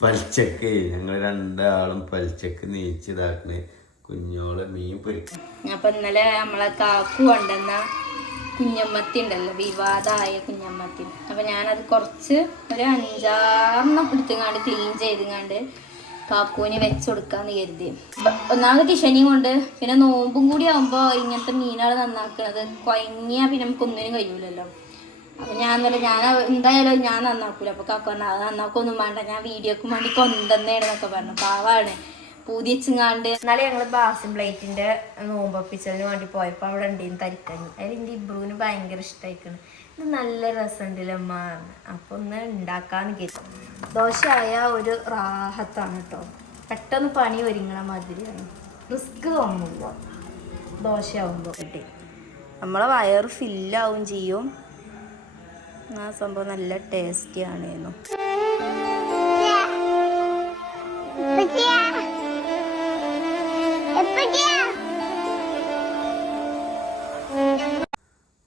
പലിച്ചക്ക് ഞങ്ങൾ രണ്ടാളും പലിച്ചക്ക് നീച്ചിതാക്കണേ കുഞ്ഞോള് മീൻ പൊരിക്കും. അപ്പൊ ഇന്നലെ നമ്മളെ കാക്കു കൊണ്ടുവന്ന കുഞ്ഞമ്മത്തി ഉണ്ടല്ലോ, വിവാദമായ കുഞ്ഞമ്മത്തി. അപ്പൊ ഞാനത് കുറച്ച് ഒരു 5-6 എടുത്തുങ്ങാണ്ട് ക്ലീൻ ചെയ്തുങ്ങാണ്ട് കാക്കൂന് വെച്ച് കൊടുക്കാന്ന് കരുതി. ഒന്നാമത് കിഷനിയും കൊണ്ട് പിന്നെ നോമ്പും കൂടി ആകുമ്പോ ഇങ്ങനത്തെ മീനുകൾ നന്നാക്കണത് കുഴങ്ങിയാ പിന്നെ നമുക്ക് ഒന്നിനും കഴിയൂലല്ലോ. അപ്പൊ ഞാൻ എന്തായാലും ഞാൻ നന്നാക്കൂല. അപ്പൊ കാക്ക പറഞ്ഞ അത് നന്നാക്കൊന്നും വേണ്ട, ഞാൻ വീഡിയോക്കും വേണ്ടി കൊണ്ടുവന്നേന്നൊക്കെ പറഞ്ഞു. പാവാണ് പൂതിച്ചിങ്ങാണ്ട്. എന്നാലും ഞങ്ങള് ബാസിം പ്ലേറ്റിന്റെ നോമ്പൊപ്പിച്ചതിന് വേണ്ടി പോയപ്പോ അവിടെ ഉണ്ടെന്ന് തരിക്കഞ്ഞി. അതിൽ എൻ്റെ ഇബ്രൂന് ഭയങ്കര ഇഷ്ടമായിക്കണ്. ഇത് നല്ല രസമുണ്ടല്ലമ്മ. അപ്പൊ ഒന്ന് ഉണ്ടാക്കാന്ന് കേട്ടു. ദോശയായ ഒരു റാഹത്താണ് കേട്ടോ, പെട്ടെന്ന് പണി ഒരുങ്ങണ മാതിരിയാണ്, റിസ്ക് തോന്നുന്നില്ല ദോശയാവുമ്പോ. കിട്ടി നമ്മളെ വയറ് ഫില്ലാവും ചെയ്യും. ആ സംഭവം നല്ല ടേസ്റ്റി ആണേന്നു.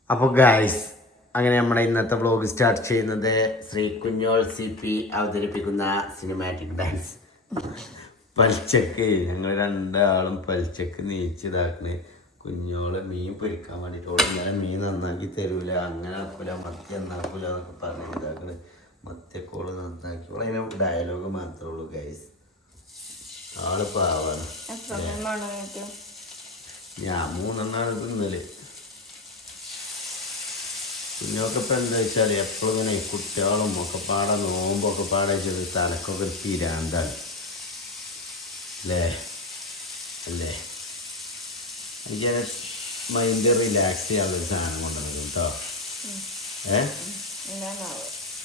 അപ്പോൾ ഗായ്സ്, അങ്ങനെ നമ്മുടെ ഇന്നത്തെ വ്ലോഗ് സ്റ്റാർട്ട് ചെയ്യുന്നത് ശ്രീ കുഞ്ഞോൾ CP അവതരിപ്പിക്കുന്ന സിനിമാറ്റിക് ഡാൻസ് പലിച്ചക്ക്. ഞങ്ങൾ രണ്ടാളും പലിച്ചക്ക് നീച്ചിതാക്കണേ കുഞ്ഞോള് മീൻ പൊരിക്കാൻ വേണ്ടിയിട്ട്. ഓള് ഇന്നലെ മീൻ നന്നാക്കി തരൂല, അങ്ങനെ ആക്കൂല, മത്തി നന്നാക്കൂല എന്നൊക്കെ പറഞ്ഞ് ഇതാക്കണ്. മത്തിയക്കോള് നന്നാക്കി. ഓളെ അതിന് ഡയലോഗ് മാത്രമേ ഉള്ളൂ ഗൈസ്. ആള് പാവാണ്. ഞാൻ 3 തിന്നല്. കുഞ്ഞോക്കിപ്പോൾ എന്താ വെച്ചാൽ എപ്പോഴും ഇങ്ങനെ കുട്ടികളും ഒക്കെ പാടെ നോമ്പൊക്കെ പാടെ വെച്ചത് തലക്കൊക്കെ ഒരു പിരാന്താണ് അല്ലേ അല്ലേ. എനിക്ക് മൈൻഡ് റിലാക്സ് ചെയ്യാനുള്ളൊരു സാധനം കൊണ്ടുവന്നത് കേട്ടോ.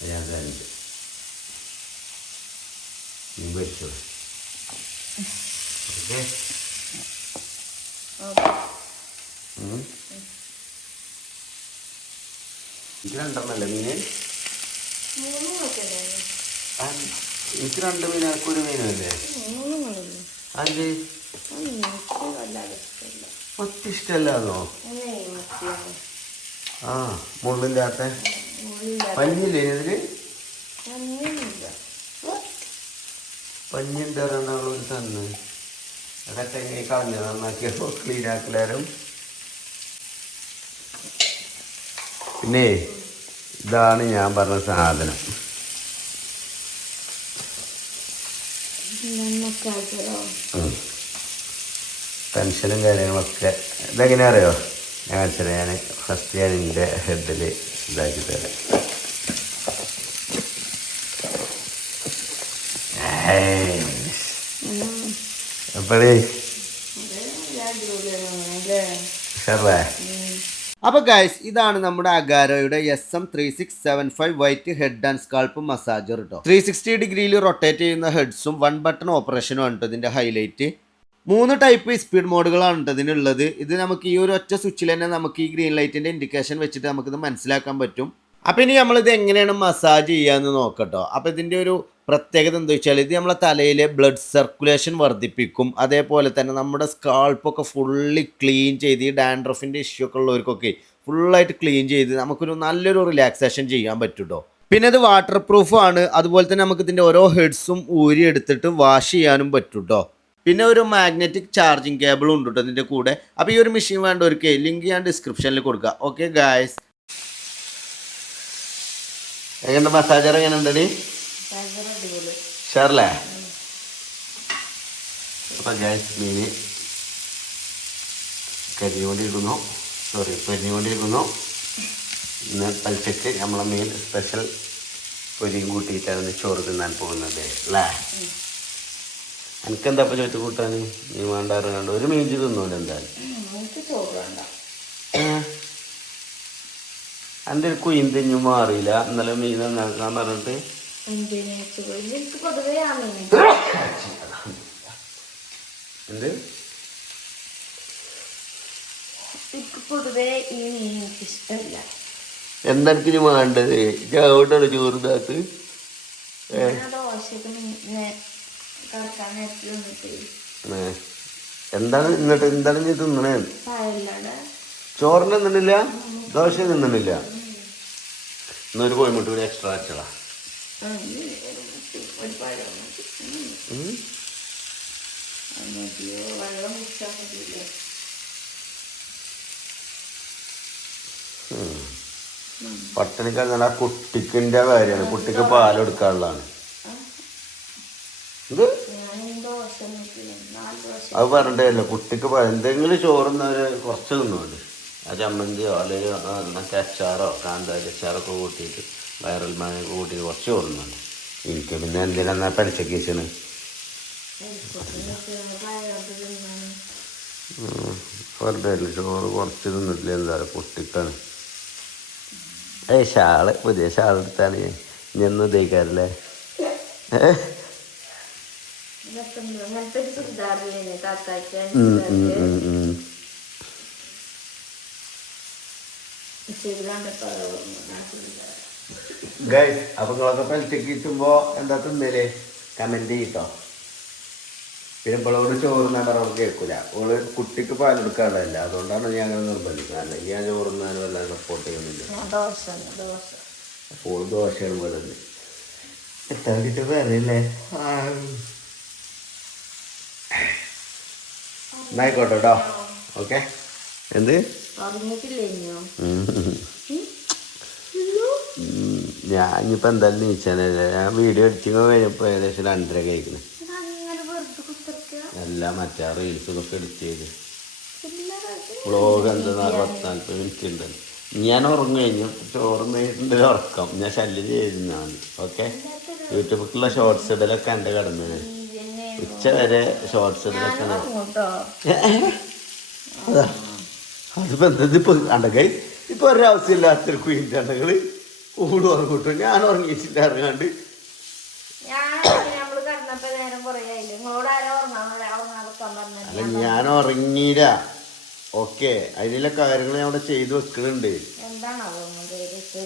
ഞാൻ തരുന്നുണ്ട്, നീ വരച്ചോ. ഓക്കെ, എനിക്ക് 2 മീന്. എനിക്ക് 2 മീൻ, എനിക്ക് 1 മീനല്ലേ. അത് മത്തി ഇഷ്ടമല്ലാന്നോ? ആ, മുള്ളില്ലാത്ത പഞ്ഞില്ലേ ഇതില്? പഞ്ഞിൻ്റെ ഒരു തന്ന് അതൊക്കെ എങ്ങനെ കളഞ്ഞ നന്നാക്കിയപ്പോ ക്ലീനാക്കലാരും. പിന്നെ ഇതാണ് ഞാൻ പറഞ്ഞ സാധനം. ടെൻഷനും കാര്യങ്ങളൊക്കെ ഇതെങ്ങനെയാ അറിയോ? ഞാൻ വെച്ചാൽ ഞാൻ ഫസ്റ്റ് ഞാൻ എൻ്റെ ഹെഡിൽ ഇതാക്കി തരാം. അപ്പോഴേ ഷർവേ. അപ്പോൾ ഗൈസ്, ഇതാണ് നമ്മുടെ അഗാരോയുടെ SM3675 white head and scalp massager കേട്ടോ. 360 ഡിഗ്രിയിൽ റൊട്ടേറ്റ് ചെയ്യുന്ന ഹെഡ്സും 1 ബട്ടൺ ഓപ്പറേഷനും ആണ് കേട്ടോ ഇതിൻ്റെ ഹൈലൈറ്റ്. 3 ടൈപ്പ് സ്പീഡ് മോഡുകളാണ് കേട്ടോ ഇതിനുള്ളത്. ഇത് നമുക്ക് ഈ ഒരു ഒറ്റ സ്വിച്ചിൽ തന്നെ നമുക്ക് ഈ ഗ്രീൻ ലൈറ്റിൻ്റെ ഇൻഡിക്കേഷൻ വെച്ചിട്ട് നമുക്കിത് മനസ്സിലാക്കാൻ പറ്റും. അപ്പോൾ ഇനി നമ്മളിത് എങ്ങനെയാണ് മസാജ് ചെയ്യാമെന്ന് നോക്കട്ടോ. അപ്പോൾ ഇതിൻ്റെ ഒരു പ്രത്യേകത എന്താ വെച്ചാൽ ഇത് നമ്മളെ തലയിലെ ബ്ലഡ് സർക്കുലേഷൻ വർദ്ധിപ്പിക്കും. അതേപോലെ തന്നെ നമ്മുടെ സ്കാൾപ്പൊക്കെ ഫുള്ളി ക്ലീൻ ചെയ്ത് ഈ ഡാൻഡ്രഫിൻ്റെ ഇഷ്യൂ ഒക്കെ ഉള്ളവർക്കൊക്കെ ഫുള്ളായിട്ട് ക്ലീൻ ചെയ്ത് നമുക്കൊരു നല്ലൊരു റിലാക്സേഷൻ ചെയ്യാൻ പറ്റും കേട്ടോ. പിന്നെ ഇത് വാട്ടർ പ്രൂഫാണ്. അതുപോലെ തന്നെ നമുക്ക് ഇതിൻ്റെ ഓരോ ഹെഡ്സും ഊരി എടുത്തിട്ട് വാഷ് ചെയ്യാനും പറ്റും കേട്ടോ. പിന്നെ ഒരു മാഗ്നറ്റിക് ചാർജിങ് കേബിളും ഉണ്ട് കേട്ടോ ഇതിൻ്റെ കൂടെ. അപ്പോൾ ഈ ഒരു മെഷീൻ വേണ്ടവർക്ക് ലിങ്ക് ഞാൻ ഡിസ്ക്രിപ്ഷനിൽ കൊടുക്കുക. ഓക്കെ ഗായ്സ്, എങ്ങനെ മസാജർ എങ്ങനെ ഉണ്ടടി? ഷർലേ. അപ്പം ഗായ്സ്, മീന് കരിഞ്ഞുകൊണ്ടിരിക്കുന്നു. ഇന്ന് പലിച്ചക്ക് നമ്മളെ മീൻ സ്പെഷ്യൽ പൊരിയും കൂട്ടിയിട്ടാണ് ചോറ് തിന്നാൻ പോകുന്നത് അല്ലേ? എനിക്കെന്താ ഇപ്പം ചോദിച്ചു കൂട്ടാൻ? നീ വേണ്ടാറുണ്ട് ഒരു മീൻ തിന്നൂല എന്തായാലും. എൻ്റെ ഒരു കുയിൻ തിഞ്ഞു മാറിയില്ല. ഇന്നലെ മീൻ നന്നാക്കാൻ പറഞ്ഞിട്ട് എന്ത് പൊതുവേ ഈ മീൻ എനിക്ക് ഇഷ്ടമില്ല. എന്തെനിക്കിനി വേണ്ടത്? ചവിട്ടാണ് ചോറ് താത്ത്. എന്താണ് എന്നിട്ട് എന്താണ് നീ തിന്നണേ? ചോറിന് തിന്നണില്ല, ദോശ തിന്നണില്ല. ഇന്നൊരു കോഴിമുട്ട കൂടി എക്സ്ട്രാ വെച്ചടാ. ഒരു പഴം മതിയോ വെള്ളം കുടിച്ചാൽ മതിയല്ലോ. പട്ടണിക്കാരല്ല കുട്ടിക്കിന്റെ കാര്യമാണ്, കുട്ടിക്ക് പാൽ കൊടുക്കാനുള്ളതാണ് ഇത്. അത് പറഞ്ഞിട്ടല്ലോ കുട്ടിക്ക് എന്തെങ്കിലും ചോറുന്നവര് കുറച്ച് തിന്നുമല്ലോ, ആ ചമ്മന്തിയോ അല്ലെങ്കിൽ അച്ചാറോ കാന്താരി അച്ചാറൊക്കെ കൂട്ടിയിട്ട് വൈറൽ മാങ്ങയൊക്കെ കൂട്ടിയിട്ട് കുറച്ച് ചോറുന്നുണ്ട്. എനിക്ക് പിന്നെ എന്തിനാ പഠിച്ചൊക്കെ വെച്ചാണ് പറഞ്ഞില്ല ചോറ് കുറച്ച് തിന്നിട്ടില്ല. എന്താ പറയുക കുട്ടിക്കാണ്. ഷാള് പുതിയ ഷാൾ എടുത്താണ് ഞാൻ ഇന്ന് ഉദ്ദേശിക്കാറില്ലേ. ഗൈസ് അപ്പൊ നിങ്ങളൊക്കെ പലിച്ചക്ക് കിട്ടുമ്പോ എന്താ തിന്നല് കമന്റ് ചെയ്യട്ടോ. പിന്നെ ഇവളോട് ചോറുന്നാൻ പറഞ്ഞ കേൾക്കൂല. ഓള് കുട്ടിക്ക് പാലെടുക്കാനുള്ളതല്ല, അതുകൊണ്ടാണ് ഞാൻ അങ്ങനെ നിർബന്ധിക്കുന്നത്. അല്ലെങ്കിൽ ഞാൻ ചോറുന്നാനും എല്ലാം സപ്പോർട്ട് ചെയ്യുന്നില്ല. അപ്പോൾ ദോശയാണ് പോലെ എത്താണ്ടിട്ട് പറയല്ലേ. എന്നായിക്കോട്ടെ കേട്ടോ. ഓക്കെ എന്ത് ഞാൻ ഇനിയിപ്പോൾ എന്തായാലും നീച്ചാനല്ലേ. ഞാൻ വീഡിയോ എഡിറ്റിങ് കഴിഞ്ഞപ്പോൾ ഏകദേശം 2:30 കഴിക്കുന്നു. എല്ലാം മറ്റേ റീൽസ് ഇതൊക്കെ എഡിറ്റ് ചെയ്ത് വ്ളോഗ് എന്താ 40-40 മിനിറ്റ് ഉണ്ടല്ലോ. ഞാൻ ഉറങ്ങി കഴിഞ്ഞു, ചോറ് കഴിഞ്ഞിട്ടുണ്ട് ഉറക്കം. ഞാൻ ശല്യം ചെയ്തിരുന്നാണ്. ഓക്കെ യൂട്യൂബിലുള്ള ഷോർട്സ് ഇടലൊക്കെ എൻ്റെ കടന്നു. ഉച്ച വരെ ഷോർട്സ് ഇടലൊക്കെ അതിപ്പോൾ എന്താ ഇപ്പോൾ കണ്ടകൈ ഇപ്പോൾ ഒരാവശ്യമില്ലാത്തൊരു കുയിൻ്റെകൾ കൂട് ഉറങ്ങിട്ടു. ഞാൻ ഉറങ്ങിയിട്ടില്ല ഇറങ്ങാണ്ട്. അല്ല ഞാൻ ഉറങ്ങിയില്ല. ഓക്കെ അതിനുള്ള കാര്യങ്ങൾ ഞാൻ അവിടെ ചെയ്ത് വെക്കുന്നുണ്ട്.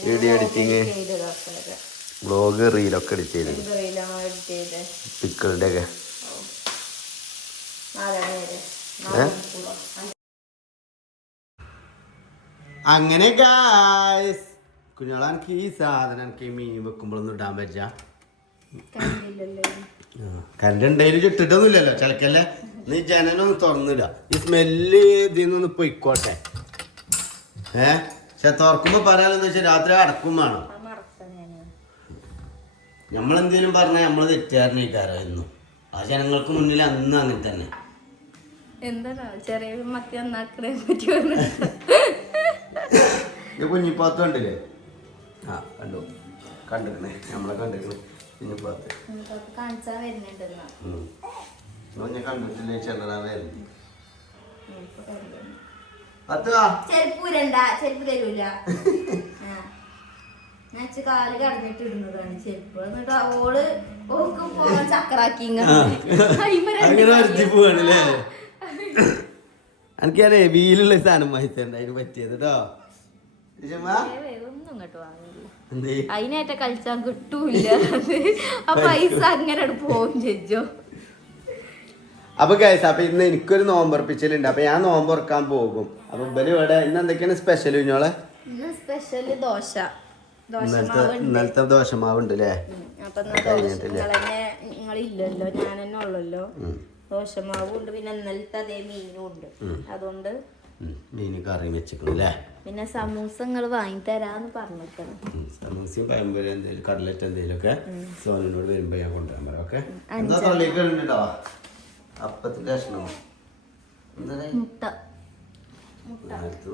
വീഡിയോ എഡിറ്റിങ്, വ്ളോഗ്, റീലൊക്കെ എഡിറ്റ് ചെയ്ത് പിക്കളുടെ ഒക്കെ. അങ്ങനെ ഗായ്സ് കുഞ്ഞോളെ എനിക്ക് ഈ സാധനം എനിക്ക് ഈ മീൻ വെക്കുമ്പോഴൊന്നും ഇടാൻ പറ്റാ. കറണ്ട് ഉണ്ടായാലും ചുട്ടിട്ടൊന്നുമില്ലല്ലോ ചിലക്കല്ലേ. നീ ജനലൊന്നും തുറന്നില്ല. ഈ സ്മെല്ല് ഇതിൽ നിന്ന് പൊയ്ക്കോട്ടെ. പക്ഷെ തുറക്കുമ്പോ പറയാനെന്ന് വെച്ചാൽ രാത്രി അടക്കും വേണം. നമ്മളെന്തേലും പറഞ്ഞാൽ നമ്മള് തെറ്റുകാരനേക്കാരായിരുന്നു. ആ ജനങ്ങൾക്ക് മുന്നിൽ അന്ന് അങ്ങനെ തന്നെ. കുഞ്ഞിപ്പാത്ത് കണ്ടില്ലേ? ആ കണ്ടു കണ്ടിക്കണേ, നമ്മളെ കണ്ടിക്കണേ കുഞ്ഞിപ്പാത്ത്. ഞാൻ കണ്ടിട്ടില്ലേ ചെല്ലണ വരുന്നു. കാല് കടഞ്ഞിട്ട് ഇടുന്നതാണ് ചെരുപ്പ്. എന്നിട്ട് ഓള് ഓക്ക് പോകാൻ ചക്രാക്കി എനിക്കറിയേ വീലുള്ള സാധനം വാങ്ങിച്ചിട്ടുണ്ട് അതിന് പറ്റിയത് കേട്ടോ. ഒന്നും ഇങ്ങോട്ട് വാങ്ങില്ല, അതിനായിട്ട് കളിച്ചാൽ കിട്ടൂല. ആ പൈസ അങ്ങനെ പോകും ചേച്ചോ. അപ്പൊ ഗൈസ് അപ്പൊ ഇന്ന് എനിക്കൊരു നോമ്പുറപ്പിച്ചിട്ടുണ്ട്. അപ്പൊ ഞാൻ നോമ്പുറക്കാൻ പോകും. അപ്പൊ ഇവര് ഇവിടെ ഇന്ന് എന്തൊക്കെയാണ് സ്പെഷ്യൽ? കുഞ്ഞോളെ ഇന്ന് സ്പെഷ്യല് ദോശ. ഇന്നലത്തെ ദോശമാവ് ഉണ്ട് അല്ലേ? അപ്പൊ നിങ്ങളില്ലല്ലോ, ഞാൻ തന്നെ ഉള്ളല്ലോ. ദോശമാവും ഉണ്ട്, പിന്നെ ഇന്നലത്തെ അതേ മീനും ഉണ്ട്. അതുകൊണ്ട് മീൻ കറി വെച്ചിക്കണല്ലേ. പിന്നെ സമൂസ നിങ്ങൾ വാങ്ങി തരാന്ന് പറഞ്ഞിരിക്കണം. സമൂസയും പഴംപൊരി എന്തെങ്കിലും കട്ലറ്റ് എന്തെങ്കിലും ഒക്കെ സോനിനോട് വരുമ്പോ ഞാൻ കൊണ്ടുവരാൻ പറയാം. ഓക്കെ എന്താ തൊള്ളിക്ക് ഉണ്ടോ അപ്പത്തിന്റെ ഭക്ഷണം? മുട്ട 5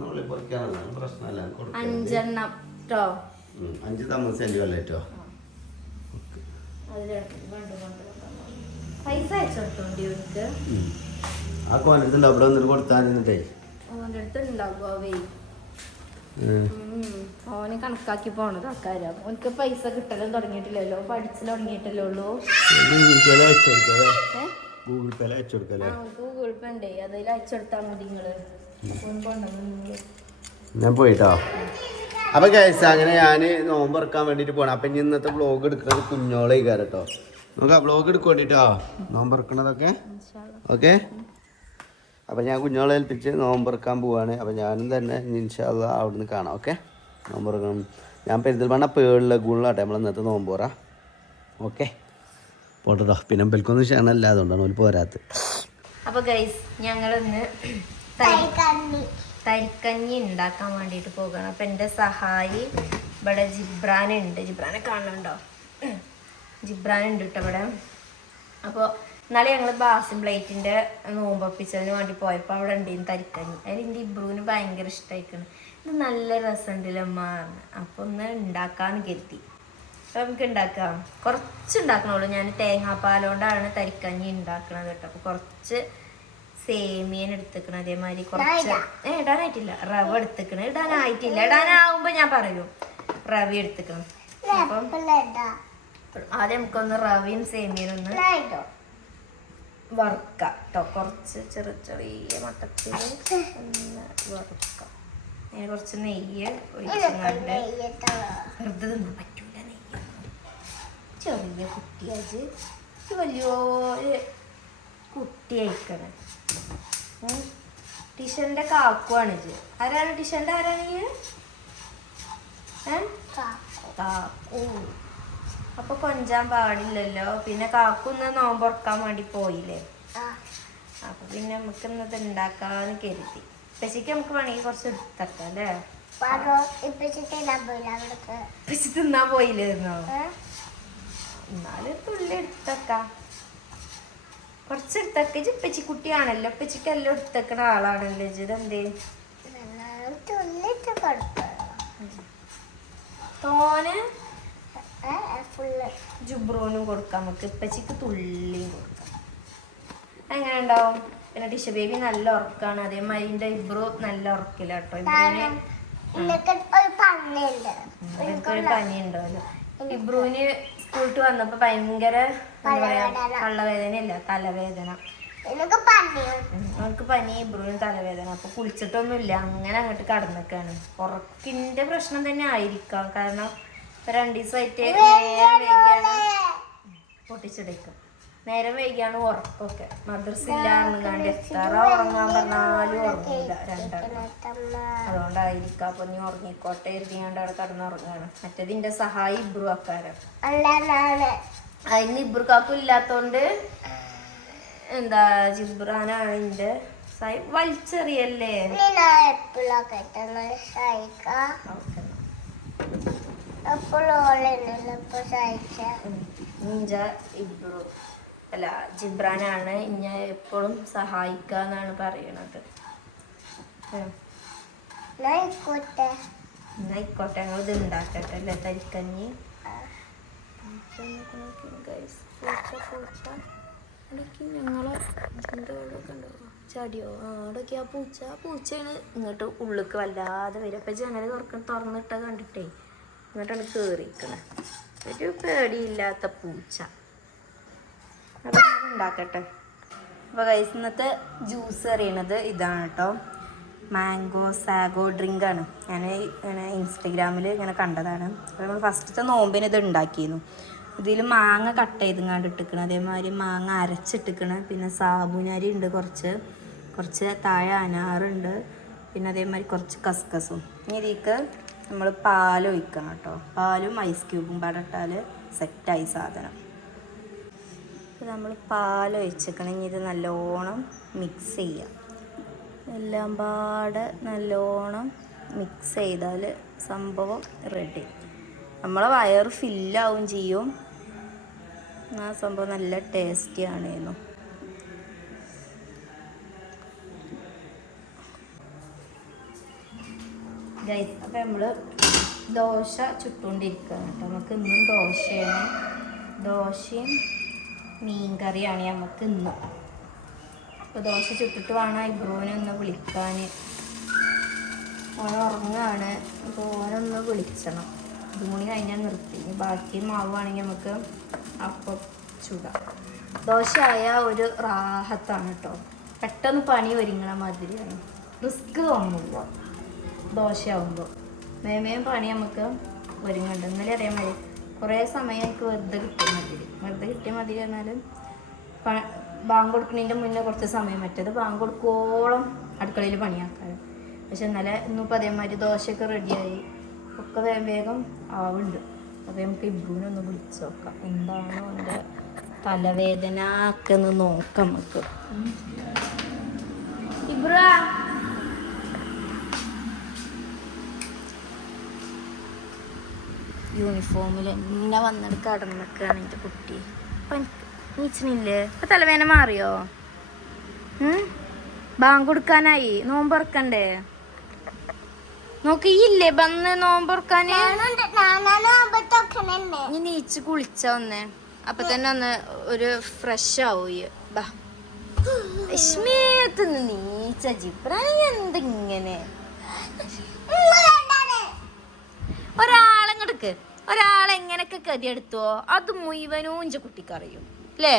കേട്ടോ. 5 തമസ കൊല്ലേറ്റോ. പൈസ അയച്ചോണ്ടി ആ കോലത്തുണ്ട് അവിടെ വന്നിട്ട് കൊടുത്താനിട്ടേ. ഓൻ്റെ അടുത്ത് ഉണ്ടാകുവേ. ഓന് കണക്കാക്കി പോണത് ആക്കാരം. ഓനക്ക് പൈസ കിട്ടലും തുടങ്ങിയിട്ടില്ലല്ലോ, പഠിച്ചു തുടങ്ങിയിട്ടല്ലേ ഉള്ളൂ. ഗൂഗിൾ പേ അയച്ചു കൊടുക്കല്ലേ? ഗൂഗിൾ പേ ഉണ്ടേ, അതിൽ അയച്ചെടുത്താൽ മതി നിങ്ങള്. ഞാൻ പോയിട്ടോ. അപ്പൊ ഗൈസ് അങ്ങനെ ഞാൻ നോമ്പറക്കാൻ വേണ്ടിട്ട് പോണം. അപ്പൊ ഇനി ഇന്നത്തെ വ്ളോഗ് എടുക്കുന്നത് കുഞ്ഞോളെ കേട്ടോ. നമുക്ക് ആ വ്ളോഗ് എടുക്കാൻ വേണ്ടിട്ടോ നോമ്പറക്കണതൊക്കെ. ഓക്കെ അപ്പൊ ഞാൻ കുഞ്ഞോളെ ഏൽപ്പിച്ച് നോമ്പറക്കാൻ പോവാണ്. അപ്പൊ ഞാനും തന്നെ ഇൻഷാ അല്ലാ അവിടുന്ന് കാണാം. ഓക്കെ നോമ്പറക്കണം. ഞാൻ പെരിന്തൽമണ്ണ പേളിലെ ഗുള്ളാട്ടെ നമ്മളെ ഇന്നത്തെ നോമ്പോറ. ഓക്കെ പോട്ടോ പിന്നെ ബൽക്കൊന്നും ക്ഷണമല്ല അതുകൊണ്ടാണ് ഓല് പോരാത്ത. അപ്പോൾ ഗൈസ് ഞങ്ങളിന്ന് തരിക്കഞ്ഞി ഉണ്ടാക്കാൻ വേണ്ടിയിട്ട് പോകണം. അപ്പം എൻ്റെ സഹായി ഇവിടെ ജിബ്രാനുണ്ട്. ജിബ്രാനെ കാണുന്നുണ്ടോ? ജിബ്രാനുണ്ട് കേട്ടോ ഇവിടെ. അപ്പോൾ എന്നാലും ഞങ്ങൾ ബാസിം പ്ലേറ്റിൻ്റെ നോമ്പൊപ്പിച്ചതിന് വേണ്ടി പോയപ്പോൾ അവിടെ ഉണ്ടെന്ന് തരിക്കഞ്ഞി. അതിൽ എൻ്റെ ഇബ്രുവിന് ഭയങ്കര ഇഷ്ടമായിക്കണം. ഇത് നല്ല രസമുണ്ടല്ലോ അമ്മ. അപ്പോൾ ഒന്ന് ഉണ്ടാക്കാമെന്ന് കരുതി. അപ്പോൾ നമുക്ക് ഉണ്ടാക്കാം. കുറച്ച് ഉണ്ടാക്കണുള്ളൂ. ഞാൻ തേങ്ങാപ്പാലോണ്ടാണ് തരിക്കഞ്ഞി ഉണ്ടാക്കണത് കേട്ടോ. അപ്പോൾ കുറച്ച് സേമിയൻ എടുത്തേക്കണം. അതേമാതിരി കുറച്ച് ഇടാനായിട്ടില്ല. റവ എടുത്തേക്കണം. ഇടാനായിട്ടില്ല. ഇടാനാവുമ്പോൾ ഞാൻ പറയൂ. റവ എടുത്തേക്കണം. അപ്പം ആദ്യം നമുക്കൊന്ന് റവയും സേമിയനും ഒന്ന് വറുക്കാം കേട്ടോ. കുറച്ച് ചെറിയ മട്ടത്തിൽ ഒന്ന് വറുക്കാം. അതിന് കുറച്ച് നെയ്യ് ഒഴിച്ചുകൊണ്ട് വെറുതെ തിന്നാൻ പറ്റൂല നെയ്യ്. ചെറിയ കുട്ടിയാച്ച് വലിയൊരു കുട്ടി അയക്കണം. ടിഷന്റെ കാക്കുവാണിത്. ആരാണ് ടിഷന്റെ? ആരാണ്? കാക്കു. അപ്പൊ കൊഞ്ചാൻ പാടില്ലല്ലോ. പിന്നെ കാക്കൊന്ന് നോമ്പുറക്കാൻ വേണ്ടി പോയില്ലേ. അപ്പൊ പിന്നെ നമുക്ക് ഇന്നത് ഉണ്ടാക്കാന്ന് കരുതി. ഇപ്പച്ചിക്ക് നമുക്ക് വേണമെങ്കിൽ കുറച്ച് എടുത്തക്കാം അല്ലേ? ഇപ്പച്ചി തിന്നാൻ പോയില്ലായിരുന്നോ? എന്നാലും തുള്ളി എടുത്തക്കാം. കുറച്ച് എടുത്തൊക്കെ ഇപ്പച്ചി കുട്ടിയാണല്ലോ. ഇപ്പച്ചിക്ക് എല്ലാം എടുത്തേക്കണ ആളാണല്ലോ. ഇതെന്തേ തോനെ ജുബ്രോനും കൊടുക്കാം. നമുക്ക് ഇപ്പച്ചിക്ക് തുള്ളിയും കൊടുക്കാം. എങ്ങനെ ഉണ്ടാവും? പിന്നെ ടിഷ ബേബി നല്ല ഉറക്കാണ്. അതേമാതിരി എൻ്റെ ഇബ്രു നല്ല ഉറക്കില്ല കേട്ടോ. ഇബ്രുവിന് എനിക്കൊരു പനി ഉണ്ടല്ലോ. ഇബ്രുവിന് സ്കൂളിട്ട് വന്നപ്പോ ഭയങ്കര എന്താ പറയാ കള്ളവേദനയല്ല തലവേദന. അവർക്ക് പനി, ഇബ്രുവിന് തലവേദന. അപ്പൊ കുളിച്ചിട്ടൊന്നുമില്ല. അങ്ങനെ അങ്ങോട്ട് കടന്നൊക്കെയാണ്. ഉറക്കിന്റെ പ്രശ്നം തന്നെ ആയിരിക്കാം. കാരണം 2 ദിവസമായിട്ട് നേരം വൈകിയാണ് പൊട്ടിച്ചെടുക്കുക. നേരം വൈകിയാണ് ഉറക്കമൊക്കെ. മദ്രസ ഇല്ലാണ്ട് എത്ര ഉറങ്ങാൻ പറഞ്ഞാലും ഉറങ്ങില്ല രണ്ടാളും. അതുകൊണ്ടായിരിക്കാം. അപ്പൊ നീ ഉറങ്ങിക്കോട്ടെ എഴുതിയാണ്ട് അവിടെ കടന്നുറങ്ങാണ്. മറ്റേതിന്റെ സഹായി ഇബ്രു ആക്കാരം. അതിന് ഇബ്രു കാക്കും ഇല്ലാത്തോണ്ട് എന്താ ജിബ്രാനാണ് എന്റെ സഹായി. വലിച്ചെറിയല്ലേ. ഇബ്രു അല്ല ജിബ്രാനാണ് ഇന്നെ എപ്പോഴും സഹായിക്കാന്നാണ് പറയണത്. ആയിക്കോട്ടെ ഞങ്ങൾ ഇത് ഉണ്ടാക്കട്ടെ അല്ലേ തരിക്കഞ്ഞി. ഞങ്ങളെ ചടിയോ അവിടെയൊക്കെ ആ പൂച്ചയാണ് ഇങ്ങോട്ട് ഉള്ളിക്ക് വല്ലാതെ വരും. അപ്പം ജനൽ തുറന്നിട്ട കണ്ടിട്ടേ എന്നിട്ടാണ് കയറിയിരിക്കണേ. ഒരു പേടിയില്ലാത്ത പൂച്ച. അതൊക്കെ ഉണ്ടാക്കട്ടെ. അപ്പോൾ ഗൈസ് ഇന്നത്തെ ജ്യൂസ് അറിയണത് ഇതാണ് കേട്ടോ. മാംഗോ സാഗോ ഡ്രിങ്കാണ്. ഞാൻ ഇൻസ്റ്റഗ്രാമിൽ ഇങ്ങനെ കണ്ടതാണ്. അപ്പോൾ നമ്മൾ ഫസ്റ്റത്തെ നോമ്പിന് ഇത് ഉണ്ടാക്കിയിരുന്നു. ഇതിൽ മാങ്ങ കട്ട് ചെയ്തെങ്ങാണ്ട് ഇട്ടിക്കണം. അതേമാതിരി മാങ്ങ അരച്ചിട്ടിക്കണം. പിന്നെ സാബുനരി ഉണ്ട് കുറച്ച് താഴെ അനാറുണ്ട്. പിന്നെ അതേമാതിരി കുറച്ച് കസ്കസും. ഇനി ഇതിലേക്ക് നമ്മൾ പാലൊഴിക്കണം കേട്ടോ. പാലും ഐസ് ക്യൂബും പാടിട്ടാൽ സെറ്റായി സാധനം. അപ്പോൾ നമ്മൾ പാലൊഴിച്ചിക്കണം. ഇനി ഇത് നല്ലോണം മിക്സ് ചെയ്യാം. എല്ലാം പാടെ നല്ലോണം മിക്സ് ചെയ്താൽ സംഭവം റെഡി. നമ്മളെ വയറ് ഫില്ലാവും ചെയ്യും. ആ സംഭവം നല്ല ടേസ്റ്റിയാണേന്നു. ഗൈസ് അപ്പം നമ്മൾ ദോശ ചുട്ടുകൊണ്ടിരിക്കുകയാണ് കേട്ടോ. നമുക്ക് ഇന്നും ദോശയും മീൻകറിയാണ് നമുക്ക് ഇന്ന്. അപ്പോൾ ദോശ ചുട്ടിട്ട് വേണം ഇബ്രുവിനെ ഒന്ന് വിളിക്കാൻ. ഓൻ ഉറങ്ങുകയാണ്. അപ്പോൾ ഓനൊന്ന് വിളിച്ചണം. 2 മണി കഴിഞ്ഞാൽ നിർത്തി. ബാക്കി മാവാണെങ്കിൽ നമുക്ക് അപ്പം ചുടാം. ദോശ ആയ ഒരു റാഹത്താണ് കേട്ടോ. പെട്ടെന്ന് പണി ഒരുങ്ങണ മാതിരിയാണ്. റിസ്ക് തോന്നുന്നില്ല ദോശയാവുമ്പോൾ. വേമയും പണി നമുക്ക് ഒരുങ്ങുന്നുണ്ട്. ഇന്നലെ അതേമാതിരി കുറേ സമയം എനിക്ക് വെറുതെ കിട്ടിയ മതി എന്നാലും ബാങ്ക് കൊടുക്കുന്നതിൻ്റെ മുന്നേ കുറച്ച് സമയം മറ്റേത് ബാങ്ക് കൊടുക്കോളം അടുക്കളയിൽ പണിയാക്കാറ്. പക്ഷെ ഇന്നിപ്പോൾ അതേമാതിരി ദോശയൊക്കെ റെഡിയായി. ഒക്കെ വേഗം ആവുന്നുണ്ട്. അപ്പോൾ നമുക്ക് ഇബ്രുവിനൊന്ന് വിളിച്ച് നോക്കാം എന്താണോ എൻ്റെ തലവേദന ഒക്കെ ഒന്ന് നോക്കാം നമുക്ക്. യൂണിഫോമിൽ എന്നെ വന്നിട്ട് കടന്നൊക്കെയാണ് എൻ്റെ കുട്ടി. അപ്പം നീച്ചണില്ലേ? അപ്പം തലവേദന മാറിയോ? ബാങ്ക് കൊടുക്കാനായി, നോമ്പുറക്കണ്ടേ? നോക്കിയില്ലേ വന്ന് നോമ്പുറക്കാന്? ഇനി നീച്ച് കുളിച്ച ഒന്ന്, അപ്പൊ തന്നെ ഒന്ന് ഒരു ഫ്രഷ് ആവൂയ്യ. ബാ വിസ്മയത്തിന്ന് നീച്ച ജിബ്രാൻ എന്തിങ്ങനെ ഒരാളെങ്ങടുക്ക് ഒരാളെങ്ങനൊക്കെ കതിയെടുത്തോ അത് മുഴുവനും ഇഞ്ച കുട്ടിക്കറിയും അല്ലേ?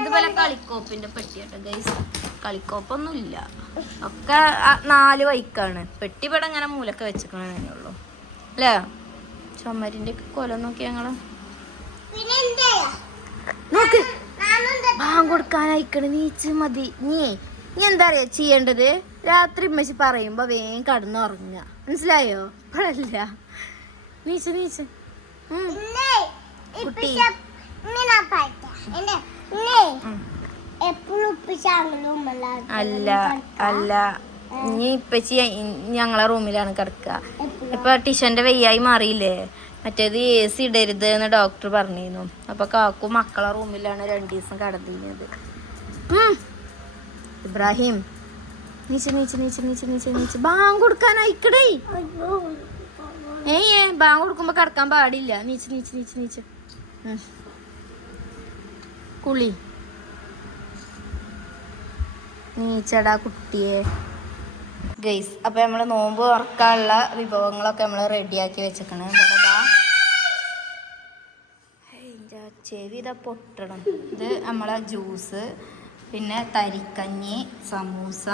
ഇതുപോലെ കളിക്കോപ്പിന്റെ പെട്ടിയാട്ടോ ഗൈസ്. കളിക്കോപ്പൊന്നുമില്ല, ഒക്കെ 4 വൈക്കാണ്. പെട്ടിപടം ഇങ്ങനെ മൂലൊക്കെ വെച്ചിക്കണേ ഉള്ളൂ അല്ലേ? ചുമരിന്റെ കൊല നോക്കി ഞങ്ങള് നോക്ക്. ബാങ്ക് കൊടുക്കാനായിക്കണ്, നീച്ച് മതി. നീ എന്താ അറിയാ ചെയ്യേണ്ടത്? രാത്രി ഉമ്മച്ചി പറയുമ്പോ വേഗം കടന്നുറങ്ങുക, മനസ്സിലായോ? ഇപ്പോഴല്ല, നീച്ച് നീച്ച് കുട്ടി. അല്ല അല്ല, ഇനി ഇപ്പച്ചി ഞങ്ങളെ റൂമിലാണ് കിടക്കുക. ഇപ്പൊ ടിഷന്റെ വെയ്യായി മാറിയില്ലേ? മറ്റേത് AC ഇടരുത് എന്ന് ഡോക്ടർ പറഞ്ഞിരുന്നു. അപ്പൊ കാക്കു മക്കളെ റൂമിലാണ് 2 ദിവസം കിടന്നിരുന്നത്. ഇബ്രാഹിം നീച്ച് നീച്ച് നീച്ച് നീച്ച് നീച്ച് നീച്ച്. ബാങ്ക് കൊടുക്കാനായിക്കടേ. ബാങ്ക് കൊടുക്കുമ്പോ കിടക്കാൻ പാടില്ല. നീച്ച് നീച്ച് നീച്ച് നീച്ച് കുളി. നീച്ചടാ കുട്ടിയെ. ഗൈസ്, അപ്പൊ നമ്മള് നോമ്പ് തുറക്കാനുള്ള വിഭവങ്ങളൊക്കെ നമ്മള് റെഡിയാക്കി വെച്ചേക്കണേ. ചെവി ഇതാ പൊട്ടണം. ഇത് നമ്മളെ ജ്യൂസ്, പിന്നെ തരിക്കഞ്ഞി, സമൂസ,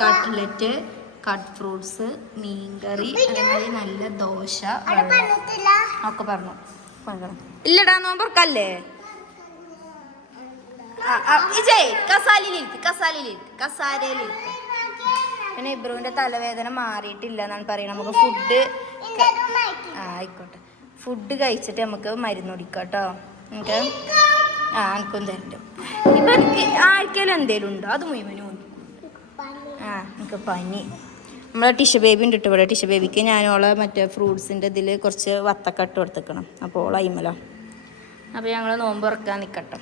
കട്ട്ലറ്റ്, കട്ട് ഫ്രൂട്ട്സ്, മീൻകറി, അതേമാതിരി നല്ല ദോശ, ഒക്കെ പറഞ്ഞു. ഇല്ലടാ നോമ്പുറക്കല്ലേ? കസാലയിലിരിക്കും. പിന്നെ ഇബ്രുവിന്റെ തലവേദന മാറിയിട്ടില്ല എന്നാണ് പറയുന്നത്. നമുക്ക് ഫുഡ് ആയിക്കോട്ടെ, ഫുഡ് കഴിച്ചിട്ട് നമുക്ക് മരുന്ന് കുടിക്കാം കേട്ടോ. നമുക്ക് എനിക്കും തരണ്ട. ഇപ്പൊ എനിക്ക് ആർക്കെങ്കിലും എന്തേലും ഉണ്ടോ? അത് മുഴുവനും എനിക്ക് പനി. നമ്മളെ ടിഷ ബേബി ഉണ്ട് ഇവിടെ. ടിഷ ബേബിക്ക് ഞാനോളെ മറ്റേ ഫ്രൂട്ട്സിൻ്റെ ഇതിൽ കുറച്ച് വത്തക്കട്ട് കൊടുത്തേക്കണം. അപ്പോൾ ഓള അയിമല. അപ്പോൾ ഞങ്ങൾ നോമ്പ് തുറക്കാൻ നിൽക്കട്ടെ.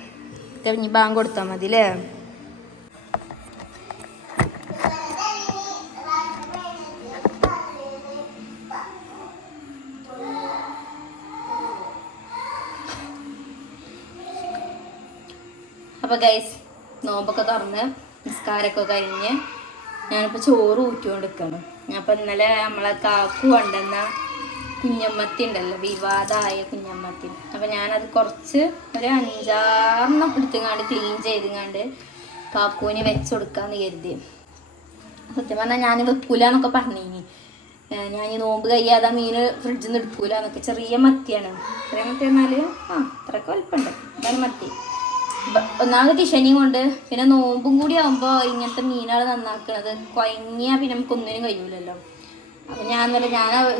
ഇനി ബാങ്ക് കൊടുത്താൽ മതി അല്ലേ? അപ്പോൾ ഗൈസ്, നോമ്പൊക്കെ തുറന്ന് നിസ്കാരമൊക്കെ കഴിഞ്ഞ് ഞാനിപ്പോൾ ചോറ് ഊറ്റിക്കൊണ്ടിരിക്കുകയാണ്. അപ്പോൾ ഇന്നലെ നമ്മളെ കാക്കു കൊണ്ടുവന്ന കുഞ്ഞമ്മത്തി ഉണ്ടല്ലോ, വിവാദമായ കുഞ്ഞമ്മത്തി. അപ്പോൾ ഞാനത് കുറച്ച് ഒരു 5-6 എടുത്തുങ്ങാണ്ട് ക്ലീൻ ചെയ്തുങ്ങാണ്ട് കാക്കുവിന് വെച്ച് കൊടുക്കാമെന്ന് കരുതി. സത്യം പറഞ്ഞാൽ ഞാൻ വെക്കൂല എന്നൊക്കെ പറഞ്ഞിനി. ഞാൻ ഈ നോമ്പ് കഴിയാതെ മീൻ ഫ്രിഡ്ജിൽ നിന്ന് എടുക്കൂല എന്നൊക്കെ. ചെറിയ മത്തിയാണ്. ചെറിയ മത്തി എന്നാൽ അത്രയൊക്കെ വലുപ്പമുണ്ട്. ഇതാണ് മത്തി. ഒന്നാമത് ടിഷനിയും കൊണ്ട്, പിന്നെ നോമ്പും കൂടി ആകുമ്പോൾ ഇങ്ങനത്തെ മീനാണ് നന്നാക്കുന്നത്. കുഴങ്ങിയാൽ പിന്നെ നമുക്ക് ഒന്നിനും കഴിയൂലല്ലോ. അപ്പം ഞാൻ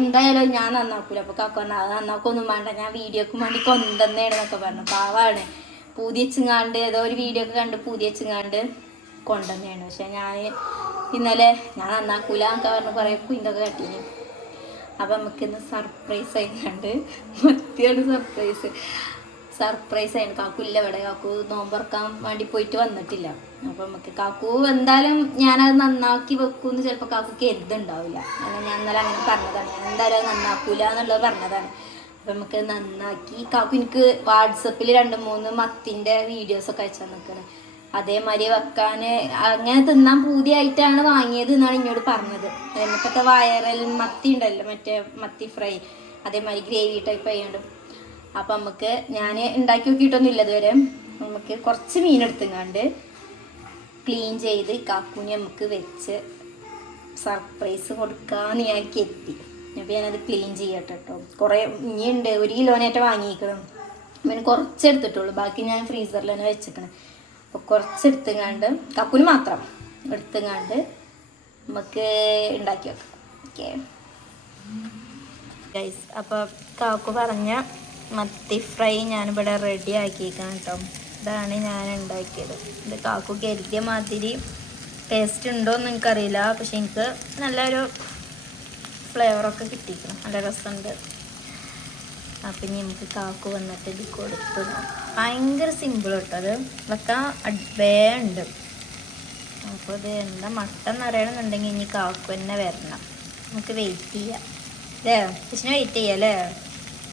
എന്തായാലും ഞാൻ നന്നാക്കൂല. അപ്പോൾ കാക്ക പറഞ്ഞാൽ അത് നന്നാക്കൊന്നും വേണ്ട, ഞാൻ വീഡിയോക്ക് വേണ്ടി കൊണ്ടുവന്നേന്നൊക്കെ പറഞ്ഞു. പാവാണ്. പൂതി വെച്ചുങ്ങാണ്ട് ഏതോ ഒരു വീഡിയോ ഒക്കെ കണ്ട് പൂതി വെച്ചുങ്ങാണ്ട് കൊണ്ടുവന്നതാണ്. പക്ഷെ ഞാൻ ഇന്നലെ ഞാൻ നന്നാക്കൂല എന്നൊക്കെ പറഞ്ഞു കുറേ കുയിന്തൊക്കെ കട്ടിന്. അപ്പം നമുക്കിന്ന് സർപ്രൈസ് ആയിക്കണ്ട് മത്തിയാണ് സർപ്രൈസ് ആയിരുന്നു. കാക്കു ഇല്ല ഇവിടെ. കാക്കു നോമ്പറക്കാൻ വേണ്ടി പോയിട്ട് വന്നിട്ടില്ല. അപ്പം നമുക്ക് കാക്കു എന്തായാലും ഞാനത് നന്നാക്കി വെക്കുമെന്ന് ചിലപ്പോൾ കാക്കു കരുതുണ്ടാവില്ല. അങ്ങനെ ഞാൻ ഇന്നലെ അങ്ങനെ പറഞ്ഞതാണ്. ഞാൻ എന്തായാലും അത് നന്നാക്കൂല എന്നുള്ളത് പറഞ്ഞതാണ്. അപ്പം നമുക്ക് നന്നാക്കി കാക്കു എനിക്ക് വാട്സപ്പിൽ 2-3 മത്തിൻ്റെ വീഡിയോസൊക്കെ അയച്ചു തന്നിരിക്കണം. അതേമാതിരി വെക്കാൻ അങ്ങനെ തിന്നാൻ പൂതിയായിട്ടാണ് വാങ്ങിയത് എന്നാണ് എന്നോട് പറഞ്ഞത്. ഇപ്പോഴത്തെ വയറൽ മത്തി ഉണ്ടല്ലോ, മറ്റേ മത്തി ഫ്രൈ, അതേമാതിരി ഗ്രേവി ടൈപ്പ് ആയതുകൊണ്ട്. അപ്പം നമുക്ക് ഞാൻ ഉണ്ടാക്കി നോക്കിയിട്ടൊന്നും ഇല്ല ഇതുവരെ. നമുക്ക് കുറച്ച് മീനെടുത്തുങ്ങാണ്ട് ക്ലീൻ ചെയ്ത് കാക്കൂനി നമുക്ക് വെച്ച് സർപ്രൈസ് കൊടുക്കാമെന്ന് ഞാൻ കെത്തി. അപ്പോൾ ഞാനത് ക്ലീൻ ചെയ്യട്ടെ കേട്ടോ. കുറേ ഇനിയുണ്ട്. 1 കിലോനായിട്ട് വാങ്ങിക്കണം. പിന്നെ കുറച്ചെടുത്തിട്ടുള്ളൂ, ബാക്കി ഞാൻ ഫ്രീസറിൽ തന്നെ വെച്ചിക്കണം. അപ്പോൾ കുറച്ചെടുത്തുങ്ങാണ്ട് കാക്കൂന് മാത്രം എടുത്തുങ്ങാണ്ട് നമുക്ക് ഉണ്ടാക്കി വെക്കാം. ഓക്കെ ഗൈസ്, അപ്പോൾ കാക്കു പറഞ്ഞ മത്തി ഫ്രൈ ഞാനിവിടെ റെഡി ആക്കിയിരിക്കണം കേട്ടോ. ഇതാണ് ഞാൻ ഉണ്ടാക്കിയത്. ഇത് കാക്കു കരുതിയ മാതിരി ടേസ്റ്റ് ഉണ്ടോയെന്ന് എനിക്കറിയില്ല, പക്ഷെ എനിക്ക് നല്ലൊരു ഫ്ലേവറൊക്കെ കിട്ടിയിരിക്കണം, നല്ല രസമുണ്ട്. അപ്പം ഇനി നമുക്ക് കാക്കു വന്നിട്ട് ഇത് കൊടുത്തു. ഭയങ്കര സിമ്പിൾ കേട്ടോ, അത് വെക്കാൻ ഉണ്ട്. അപ്പോൾ ഇത് എന്താ മട്ടൻ അറിയണമെന്നുണ്ടെങ്കിൽ ഇനി കാക്കു തന്നെ വരണം. നമുക്ക് വെയിറ്റ് ചെയ്യാം അല്ലേ, കൃഷ്ണ വെയിറ്റ് ചെയ്യാം അല്ലേ.